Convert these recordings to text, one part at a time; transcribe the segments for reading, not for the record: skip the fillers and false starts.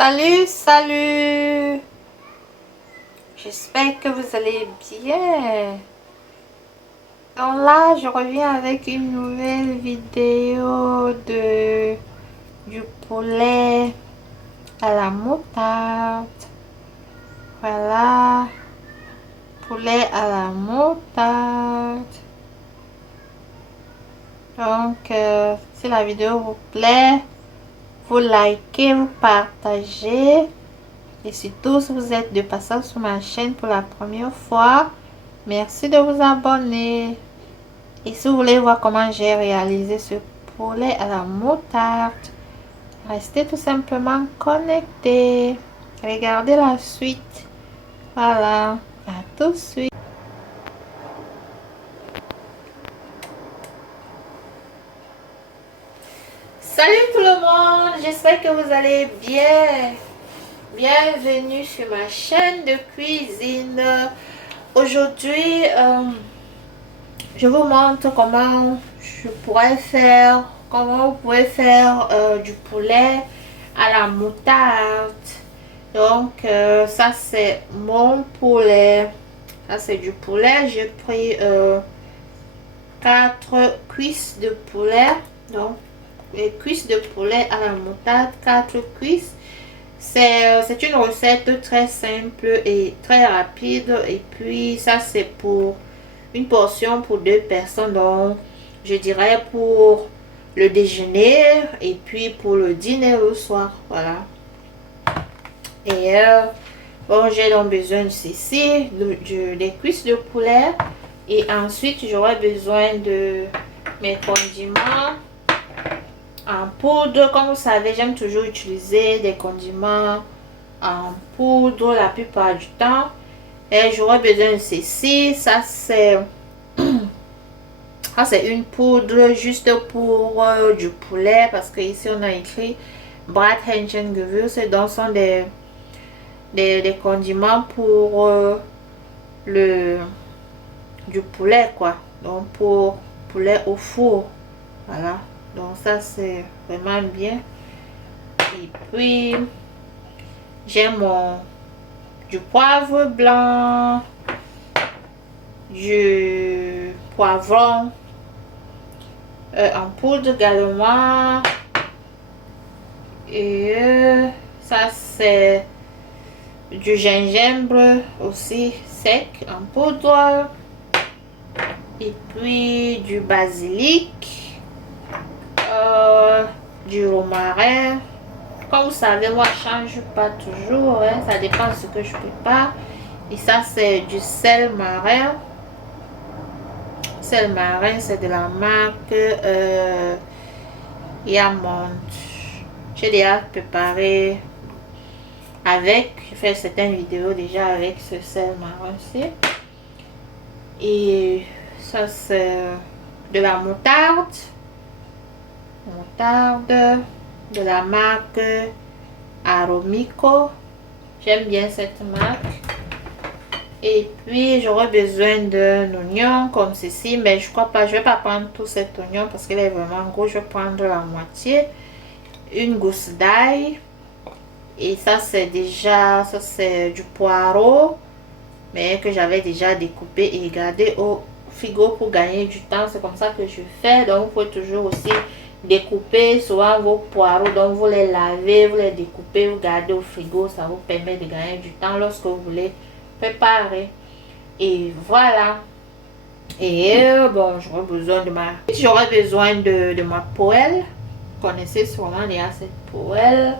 Salut, salut! J'espère que vous allez bien. Donc là, je reviens avec une nouvelle vidéo du poulet à la moutarde. Voilà, poulet à la moutarde. Donc, si la vidéo vous plaît, vous likez, vous partagez. Et surtout, si vous êtes de passage sur ma chaîne pour la première fois, merci de vous abonner. Et si vous voulez voir comment j'ai réalisé ce poulet à la moutarde, restez tout simplement connectés. Regardez la suite. Voilà, à tout de suite. Salut tout le monde, j'espère que vous allez bien. Bienvenue sur ma chaîne de cuisine. Aujourd'hui, je vous montre comment vous pouvez faire du poulet à la moutarde. Donc, ça c'est mon poulet. Ça c'est du poulet. J'ai pris 4 cuisses de poulet. Donc, les cuisses de poulet à la moutarde, 4 cuisses. C'est une recette très simple et très rapide. Et puis, ça c'est pour une portion pour 2 personnes. Donc, je dirais pour le déjeuner et puis pour le dîner le soir. Voilà. Et bon, j'ai donc besoin de ceci, des cuisses de poulet. Et ensuite, j'aurai besoin de mes condiments en poudre. Comme vous savez, j'aime toujours utiliser des condiments en poudre la plupart du temps. Et j'aurai besoin de ceci. Ça c'est une poudre juste pour du poulet, parce que ici on a écrit Brathähnchengewürze, donc sont des condiments pour du poulet quoi, donc pour poulet au four. Voilà, donc ça c'est vraiment bien. Et puis j'ai du poivre blanc, du poivron en poudre également. Et ça c'est du gingembre aussi sec en poudre. Et puis du basilic, du romarin. Comme vous savez, moi je change pas toujours, hein, ça dépend de ce que je prépare. Et ça c'est du sel marin. Sel marin, c'est de la marque Yamont. J'ai déjà préparé avec, j'ai fait certaines vidéos déjà avec ce sel marin aussi. Et ça c'est de la moutarde de la marque Aromico. J'aime bien cette marque. Et puis j'aurai besoin d'un oignon comme ceci, mais je crois pas, je vais pas prendre tout cet oignon parce qu'il est vraiment gros. Je vais prendre la moitié. Une gousse d'ail. Et ça c'est du poireau, mais que j'avais déjà découpé et gardé au frigo pour gagner du temps. C'est comme ça que je fais. Donc vous pouvez toujours aussi découper souvent vos poireaux, donc vous les lavez, vous les découpez, vous gardez au frigo. Ça vous permet de gagner du temps lorsque vous voulez préparer. Et voilà. Et bon, j'aurai besoin de ma poêle. Vous connaissez sûrement déjà cette poêle.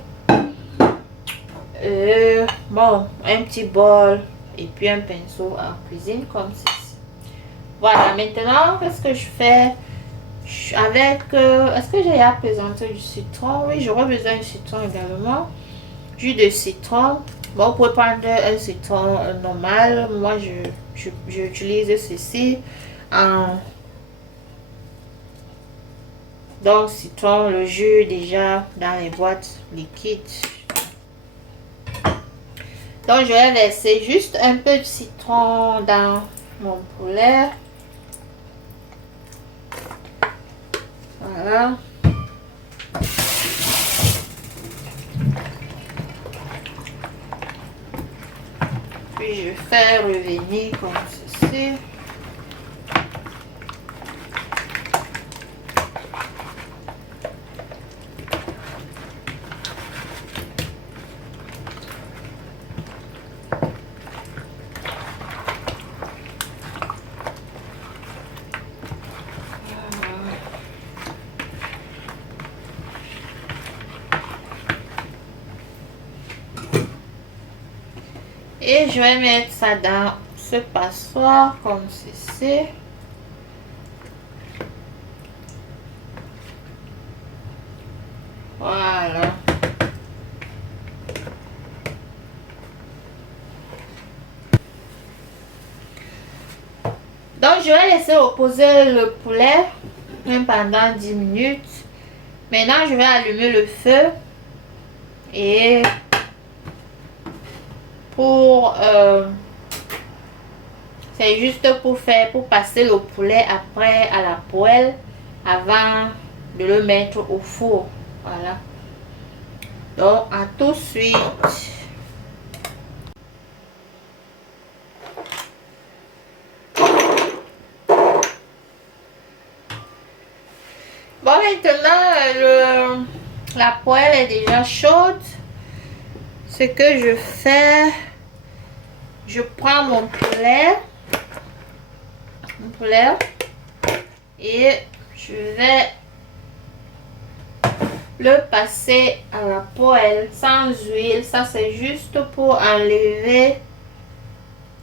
Bon, un petit bol et puis un pinceau en cuisine comme ceci. Voilà, maintenant qu'est-ce que je fais avec est-ce que j'ai déjà présenté du citron? Oui, j'aurai besoin de citron également. Jus de citron. Bon, vous pouvez prendre un citron normal. Moi j'utilise ceci donc citron, le jus déjà dans les boîtes liquides. Donc je vais verser juste un peu de citron dans mon poulet. Voilà. Puis je fais revenir comme ceci. Et je vais mettre ça dans ce passoire comme ceci. Voilà. Donc je vais laisser reposer le poulet même pendant 10 minutes. Maintenant je vais allumer le feu et c'est juste pour passer le poulet après à la poêle avant de le mettre au four. Voilà. Donc à tout de suite. Bon, maintenant la poêle est déjà chaude. Ce que je fais, je prends mon poulet et je vais le passer à la poêle sans huile. Ça c'est juste pour enlever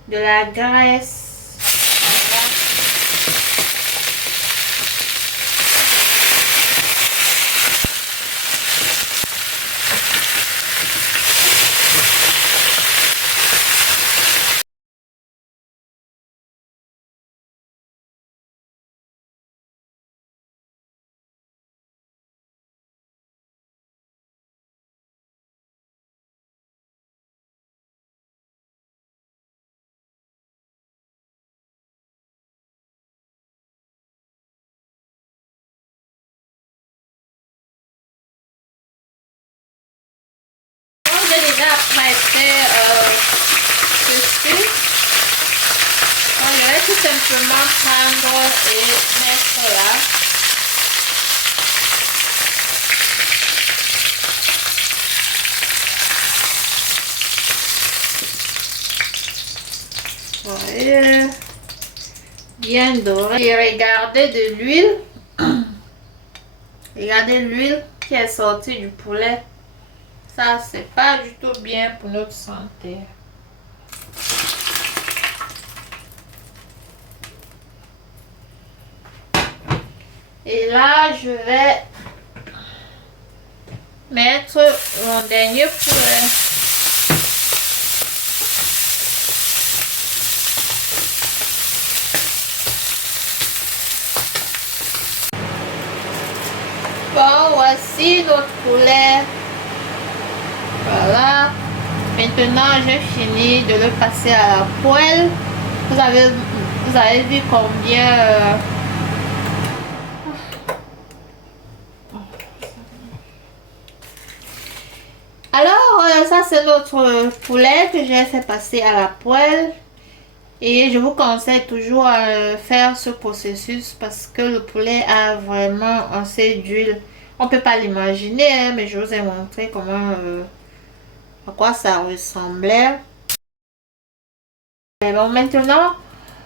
de la graisse. J'ai déjà pressé ceci. Donc, je vais tout simplement prendre et mettre là. Voyez, bien doré. Et regardez de l'huile. Regardez l'huile qui est sortie du poulet. Ça, c'est pas du tout bien pour notre santé. Et là, je vais mettre mon dernier poulet. Bon, voici notre poulet. Voilà. Maintenant, j'ai fini de le passer à la poêle. Vous avez vu combien... Alors, ça c'est notre poulet que j'ai fait passer à la poêle. Et je vous conseille toujours à faire ce processus parce que le poulet a vraiment assez d'huile. On peut pas l'imaginer, hein, mais je vous ai montré comment, à quoi ça ressemblait. Et bon, maintenant,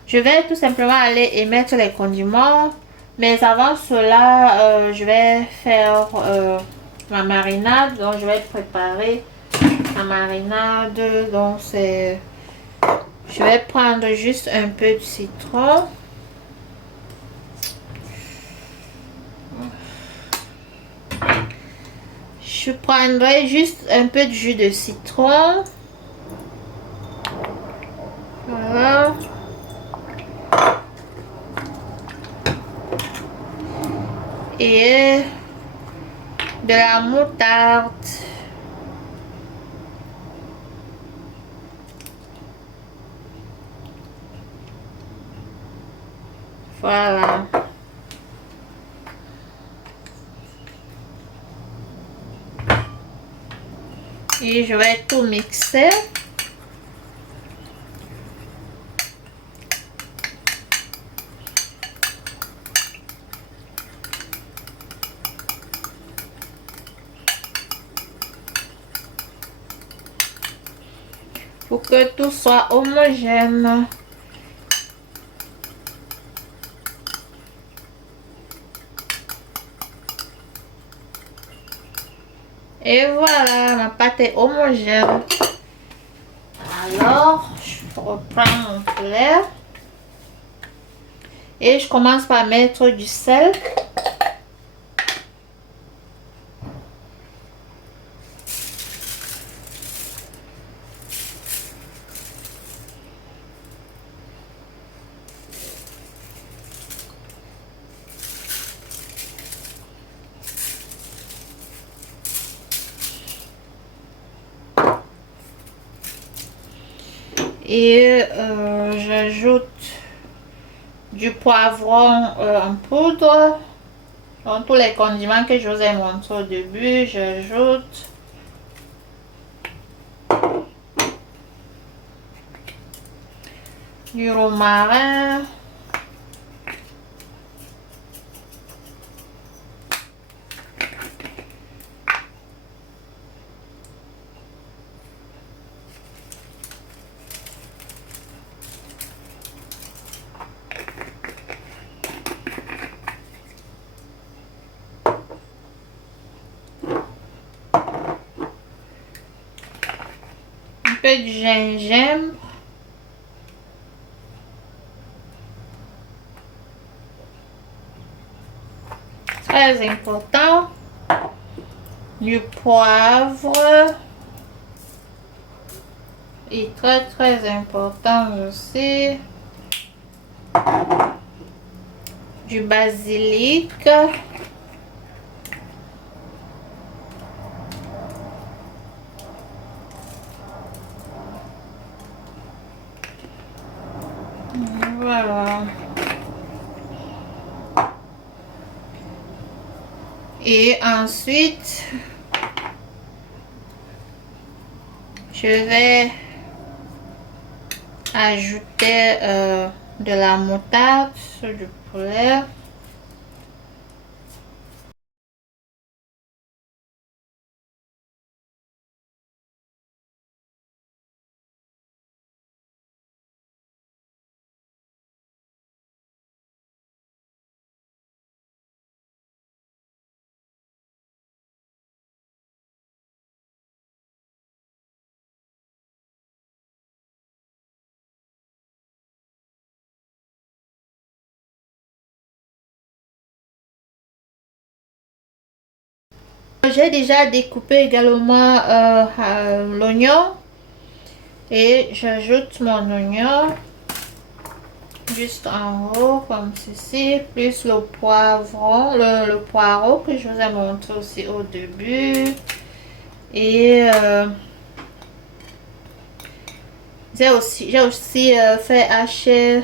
je vais tout simplement aller émettre les condiments. Mais avant cela, je vais faire ma marinade. Donc, je vais préparer ma marinade. Donc, c'est... Je vais prendre juste un peu de citron. Je prendrai juste un peu de jus de citron. Voilà. Et de la moutarde. Voilà. Et je vais tout mixer. pour que tout soit homogène. Et voilà, ma pâte est homogène. Alors, je reprends mon poulet. Et je commence par mettre du sel. Et j'ajoute du poivron en poudre. Donc, tous les condiments que je vous ai montré au début, j'ajoute. Du romarin. Un peu de gingembre. Très important. Du poivre. Et très important aussi. Du basilic. Voilà. Et ensuite, je vais ajouter de la moutarde sur du poulet. J'ai déjà découpé également l'oignon et j'ajoute mon oignon juste en haut comme ceci, plus le poivron, le poireau que je vous ai montré aussi au début. Et j'ai aussi fait hacher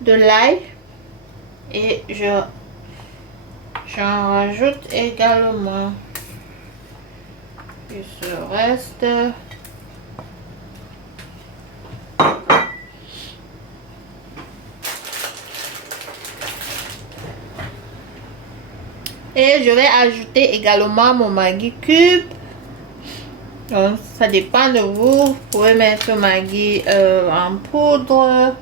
de l'ail et j'en rajoute également. Et ce reste. Et je vais ajouter également mon Maggi cube. Donc, ça dépend de vous. Vous pouvez mettre Maggi en poudre,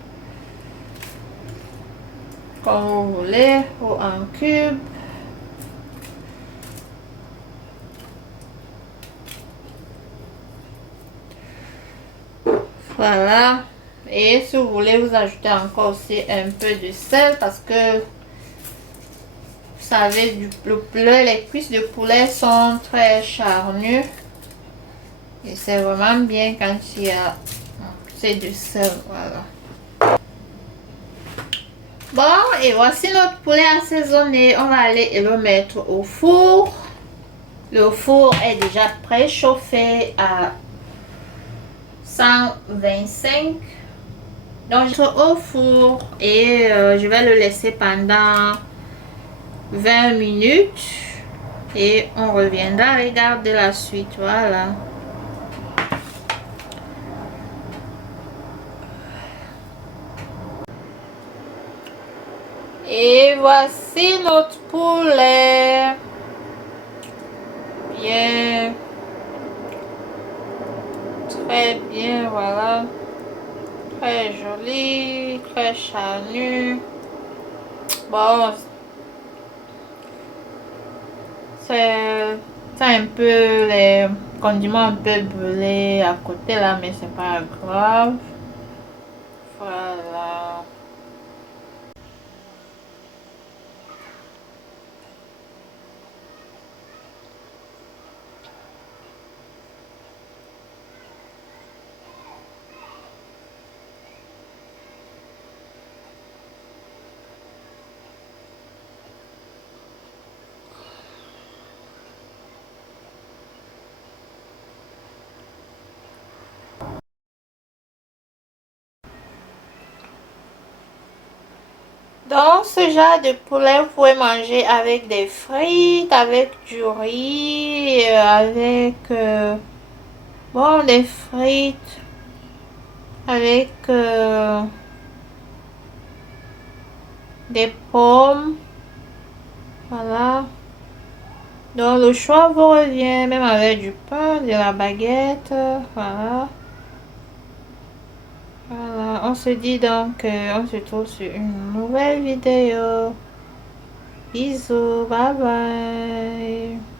comme vous voulez, ou en cube. Voilà. Et si vous voulez, vous ajoutez encore aussi un peu de sel parce que vous savez, les cuisses de poulet sont très charnues. Et c'est vraiment bien quand il y a du sel. Voilà. Bon, et voici notre poulet assaisonné. On va aller et le mettre au four. Le four est déjà préchauffé à 125. Donc, je suis au four et je vais le laisser pendant 20 minutes. Et on reviendra regarder la suite. Voilà. Et voici notre poulet. Bien. Très bien, voilà. Très joli, très charnu. Bon, c'est un peu les condiments un peu brûlés à côté là, mais c'est pas grave. Voilà. Donc, ce genre de poulet, vous pouvez manger avec des frites, avec du riz, avec, bon, des frites, avec des pommes, voilà. Donc, le choix vous revient, même avec du pain, de la baguette, voilà. Voilà, on se dit donc, on se trouve sur une nouvelle vidéo. Bisous, bye bye.